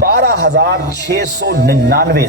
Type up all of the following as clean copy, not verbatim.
12,699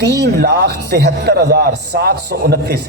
3,73,729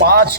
5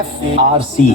FRC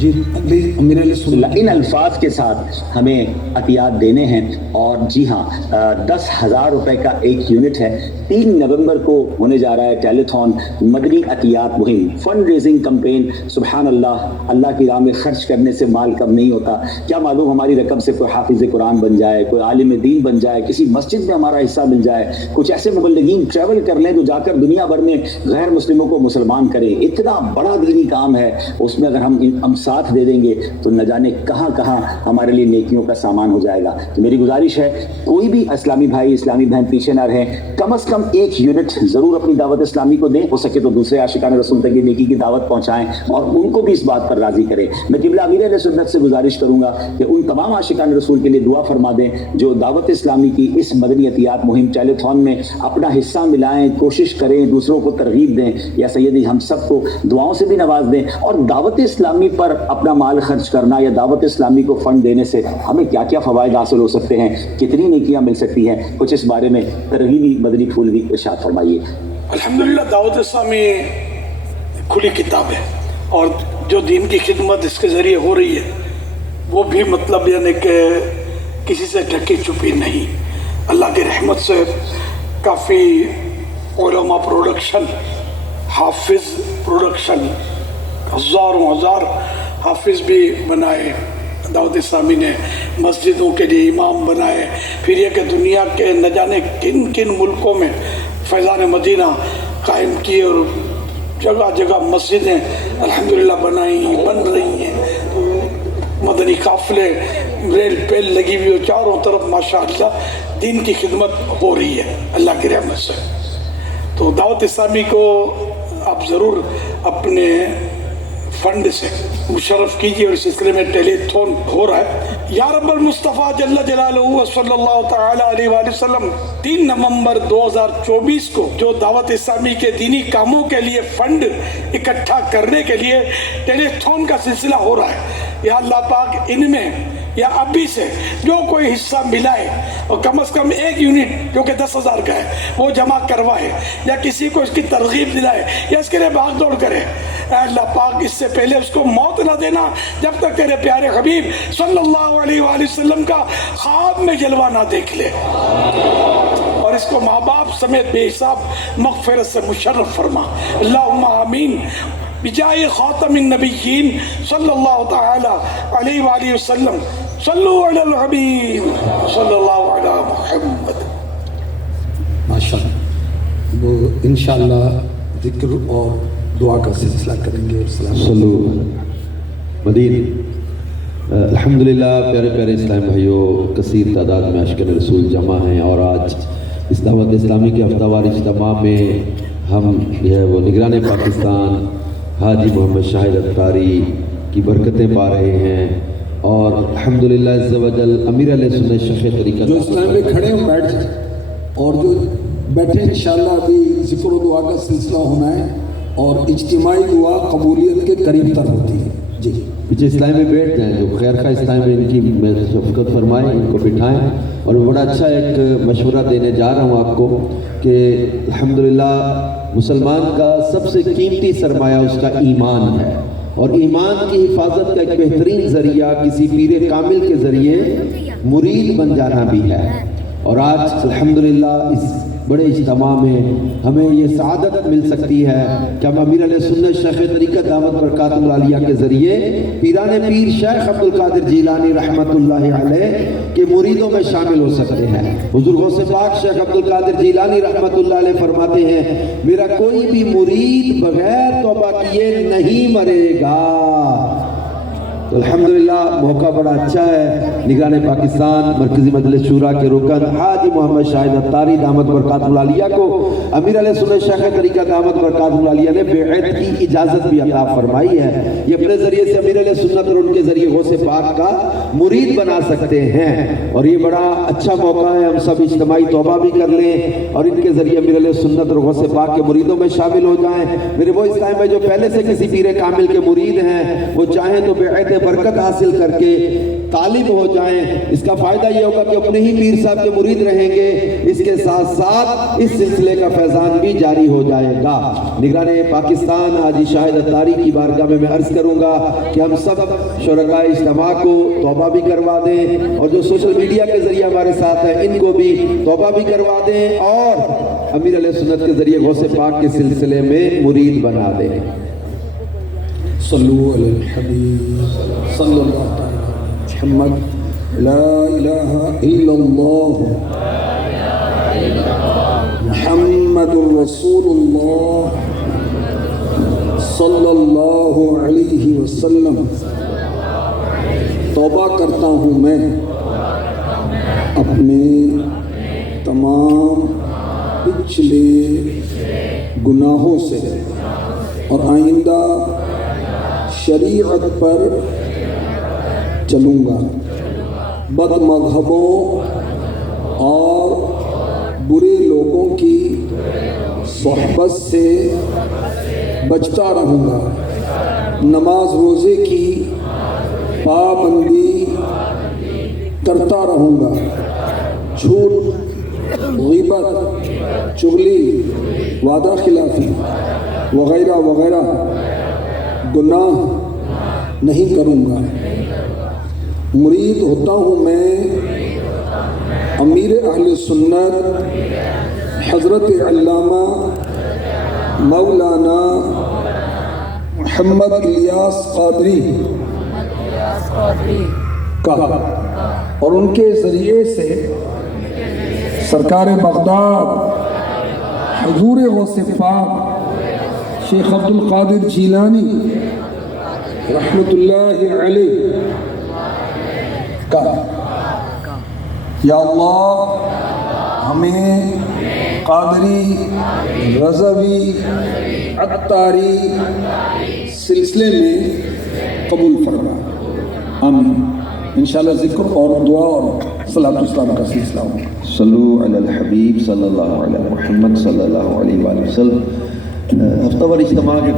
جی امیر علیہ سنت ان الفاظ کے ساتھ ہمیں عطیات دینے ہیں، اور جی ہاں 10,000 روپے کا ایک یونٹ ہے۔ 3 نومبر کو ہونے جا رہا ہے ٹیلی تھون مدنی عطیات مہم، فنڈ ریزنگ کمپین۔ سبحان اللہ، اللہ کی راہ میں خرچ کرنے سے مال کم نہیں ہوتا، کیا معلوم ہماری رقم سے کوئی حافظ قرآن بن جائے، کوئی عالم دین بن جائے، کسی مسجد میں ہمارا حصہ مل جائے، کچھ ایسے مبلغین ٹریول کر لیں جو جا کر دنیا بھر میں غیر مسلموں کو مسلمان کریں۔ اتنا بڑا دینی کام ہے، اس میں اگر ہم ساتھ دے دیں گے تو نہ جانے کہاں کہاں ہمارے لیے نیکیوں کا سامان ہو جائے گا۔ تو میری گزارش ہے کوئی بھی اسلامی بھائی اسلامی بہن پیچھے نہ رہیں، کم از کم ایک یونٹ ضرور اپنی دعوت اسلامی کو دیں، ہو سکے تو دوسرے عاشقان رسول تک یہ نیکی کی دعوت پہنچائیں اور ان کو بھی اس بات پر راضی کریں۔ میں قبلہ امیر اہل سنت سے گزارش کروں گا کہ ان تمام عاشقان رسول کے لیے دعا فرما دیں جو دعوت اسلامی کی اس مدنی عطیات مہم ٹیلی تھون میں اپنا حصہ ملائیں، کوشش کریں، دوسروں کو ترغیب دیں۔ یا سیدی ہم سب کو دعاؤں سے بھی نواز دیں، اور دعوت اسلامی پر اپنا مال خرچ کرنا یا دعوت اسلامی کو فنڈ دینے سے ہمیں کیا کیا فوائد حاصل ہو سکتے ہیں، کتنی نیکیاں مل سکتی ہیں، کچھ اس بارے میں ترغیبی مدنی پھول بھی ارشاد فرمائیے۔ الحمدللہ دعوت اسلامی کھلی کتاب ہے، اور جو دین کی خدمت اس کے ذریعے ہو رہی ہے وہ بھی مطلب یعنی کہ کسی سے ڈھکی چھپی نہیں۔ اللہ کی رحمت سے کافی علماء پروڈکشن، حافظ پروڈکشن، ہزار حافظ بھی بنائے دعوت اسلامی نے، مسجدوں کے لیے امام بنائے، پھر یہ کہ دنیا کے نہ جانے کن کن ملکوں میں فیضان مدینہ قائم کیے، اور جگہ جگہ مسجدیں الحمدللہ بن رہی ہیں، مدنی قافلے، ریل پیل لگی ہوئی ہو، چاروں طرف ماشاءاللہ دین کی خدمت ہو رہی ہے اللہ کی رحمت سے۔ تو دعوت اسلامی کو آپ ضرور اپنے فنڈ سے مشرف کیجیے، اور اس سلسلے میں ٹیلی تھون ہو رہا ہے۔ یا رب المصطفیٰ جل جلالہ صلی اللہ تعالی علیہ وآلہ وسلم 3 نومبر 2024 کو جو دعوت اسلامی کے دینی کاموں کے لیے فنڈ اکٹھا کرنے کے لیے ٹیلی تھون کا سلسلہ ہو رہا ہے، یا اللہ پاک ان میں یا ابھی سے جو کوئی حصہ ملائے اور کم از کم ایک یونٹ جو کہ 10,000 کا ہے وہ جمع کروائے، یا کسی کو اس کی ترغیب دلائے یا اس کے لیے بھاگ دوڑ کرے۔ اے اللہ پاک اس سے پہلے اس کو موت نہ دینا جب تک تیرے پیارے حبیب صلی اللہ علیہ وآلہ وسلم کا خواب میں جلوہ نہ دیکھ لے، اور اس کو ماں باپ سمیت بے حساب مغفرت سے مشرف فرما۔ اللہم آمین بجائے خاتم النبیین صلی اللہ تعالی علیہ وآلہ وسلم۔ صلو علی الحبیب صلی اللہ علی محمد۔ ماشاءاللہ، وہ انشاءاللہ ذکر اور دعا کا سلسلہ کریں گے۔ صلو مدین۔ الحمدللہ پیارے پیارے اسلام بھائیوں، کثیر تعداد میں عاشقان رسول جمع ہیں، اور آج اس دعوت اسلامی کے ہفتہ وار اجتماع میں ہم جو ہے وہ نگران پاکستان حاجی محمد شاہد اختاری کی برکتیں پا رہے ہیں، اور الحمدللہ عز و جل امیر علیہ سنت شیخ طریقہ جو اسلام میں کھڑے ہیں بیٹھ جائیں، اور جو بیٹھے انشاءاللہ ابھی ذکر و دعا کا سلسلہ ہونا ہے، اور اجتماعی دعا قبولیت کے قریب تر ہوتی ہے۔ جی پیچھے اسلام میں بیٹھ جائیں، جو خیر خواہ اسلام میں ان کی شفقت فرمائیں، ان کو بٹھائیں۔ اور بڑا اچھا ایک مشورہ دینے جا رہا ہوں آپ کو کہ الحمدللہ مسلمان کا سب سے قیمتی سرمایہ اس کا ایمان ہے، اور ایمان کی حفاظت کا ایک بہترین ذریعہ کسی پیر کامل کے ذریعے مرید بن جانا بھی ہے۔ اور آج الحمدللہ اس بڑے اجتماع میں ہمیں یہ سعادت مل سکتی ہے کہ ہم امیر علیہ سنت شیخ طریقہ دعوت برکات العالیہ کے ذریعے پیران پیر شیخ عبد القادر جیلانی رحمت اللہ علیہ کے مریدوں میں شامل ہو سکتے ہیں۔ حضور غوث پاک شیخ عبد القادر جیلانی رحمت اللہ علیہ فرماتے ہیں، میرا کوئی بھی مرید بغیر توبہ کیے نہیں مرے گا۔ تو الحمدللہ موقع بڑا اچھا ہے۔ نگران پاکستان مرکزی مجلس شورا کے رکن حاجی محمد شاہد اختاری دامت برکات العالیہ کو امیر علیہ سنت شیخ طریقہ دامت برکات العالیہ نے بیعت کی اجازت بھی عطا فرمائی ہے۔ یہ اپنے ذریعے سے امیر علیہ سنت اور ان کے ذریعے غوث پاک کا مرید بنا سکتے ہیں، اور یہ بڑا اچھا موقع ہے، ہم سب اجتماعی توبہ بھی کر لیں اور ان کے ذریعے امیر علیہ سنت اور غوث پاک کے مریدوں میں شامل ہو جائیں۔ میرے وہ اسلام میں جو پہلے سے کسی پیر کامل کے مرید ہیں، وہ چاہیں تو بیعت سے برکت حاصل کر کے طالب ہو جائیں. اس کا فائدہ یہ ہوگا کہ اپنے ہی پیر صاحب کے مرید رہیں گے, اس کے ساتھ ساتھ اس سلسلے کا فیضان بھی جاری ہو جائے گا. نگران پاکستان حاجی شاہد اتاری کی بارگاہ میں عرض کروں گا کہ ہم سب شرکاء اجتماع کو توبہ بھی کروا دیں, اور جو سوشل میڈیا کے ذریعے ہمارے ساتھ ہیں ان کو بھی توبہ بھی کروا دیں, اور امیر علیہ سنت کے ذریعے غوث پاک کے سلسلے میں مرید بنا دیں. صلو علی الحبیب صلی اللہ علیہ محمد. لا الہ الا اللہ محمد رسول اللہ صلی اللہ علیہ وسلم. توبہ کرتا ہوں میں اپنے تمام پچھلے گناہوں سے, اور آئندہ شریعت پر چلوں گا. بد مذہبوں اور برے لوگوں کی صحبت سے بچتا رہوں گا. نماز روزے کی پابندی کرتا رہوں گا. جھوٹ, غیبت, چغلی, وعدہ خلافی وغیرہ وغیرہ گناہ نہیں کروں گا. مرید ہوتا ہوں میں امیر اہل سنت حضرت علامہ مولانا محمد الیاس قادری کا, اور ان کے ذریعے سے سرکار بغداد حضور غوث پاک شیخ عبد القادر جیلانی رحمۃ اللہ علیہ کا. یا اللہ ہمیں قادری, رضوی, عطاری سلسلے میں قبول فرما. آمین. انشاءاللہ ذکر اور دعا اور صلاۃ السلام کا سلسلہ ہوگا. صلو علی الحبیب صلی اللہ علیہ محمد صلی اللہ علیہ وآلہ وسلم. ہفتہ وار اجتماع کے